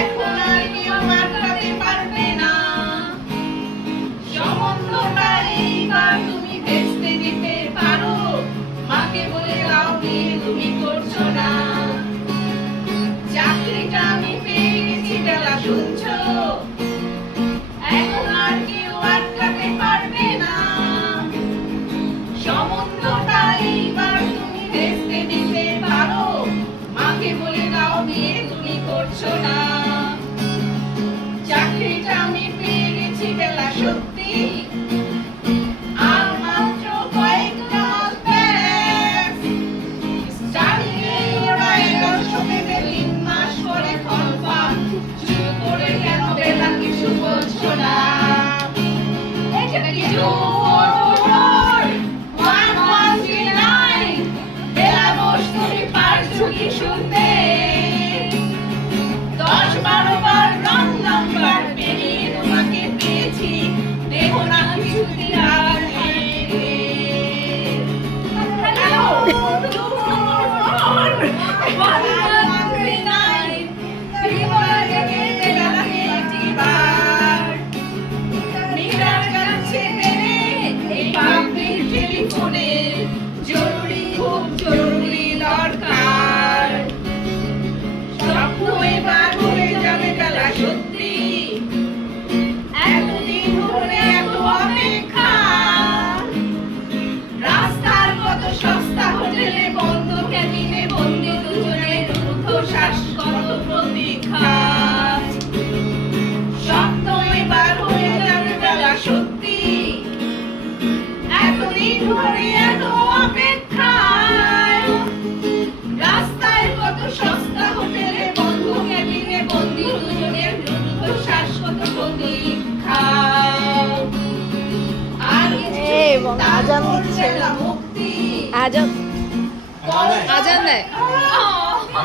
এখন আর কেউ আটকাতে পারবে না। সম্বন্ধটা এইবার তুমি ভেস্তে দিতে পারো, মাকে বলে দাও বিয়ে তুমি করছো না। চাকরিটা আমি পেয়ে গেছি বেলা শুনছো, এখন আর কেউ আটকাতে পারবে না। সম্বন্ধটা এইবার তুমি ভেস্তে দিতে পারো, মাকে বলে দাও বিয়ে তুমি করছো না। চাকরিটা আমি পেয়ে গেছি বেলা সত্যি, আর মাত্র কয়েকটা মাস ব্যাস। স্টার্টিংয়ে ওরা 1100 ভেবে 3 মাস পরে কনফার্ম। চুপ করে কেন বেলা কিছু বলছো না? এটা কি জোর? 1139 বেলা বস, তুমি পারছো কি শুনতে? 10-12 বার রং নাম্বার পেরিয়ে তোমাকে পেয়েছি, দেখো না কিছুদিন আগে। হ্যালো, টেলিফোনে জরুরি, খুব জরুরি দরকার। স্বপ্ন এবার হয়ে যাবে বেলা সত্যি, এতদিন ধরে এত অপেক্ষা। রাস্তার কত সস্তা হোটেলে বন্ধ, ক্যাবিনে বন্দি দুজনের রুদ্ধশ্বাস, কত প্রতীক্ষা। স্বপ্ন এবার হয়ে যাবে বেলা সত্যি, এতদিন ধরে এত অপেক্ষা। রাস্তায় কত সস্তা হোটেলে বন্ধ, ক্যাবিনে বন্দি দুজনের রুদ্ধশ্বাস, কত প্রতীক্ষা। আর আজান দিচ্ছে। মুক্তি আজান দেয়।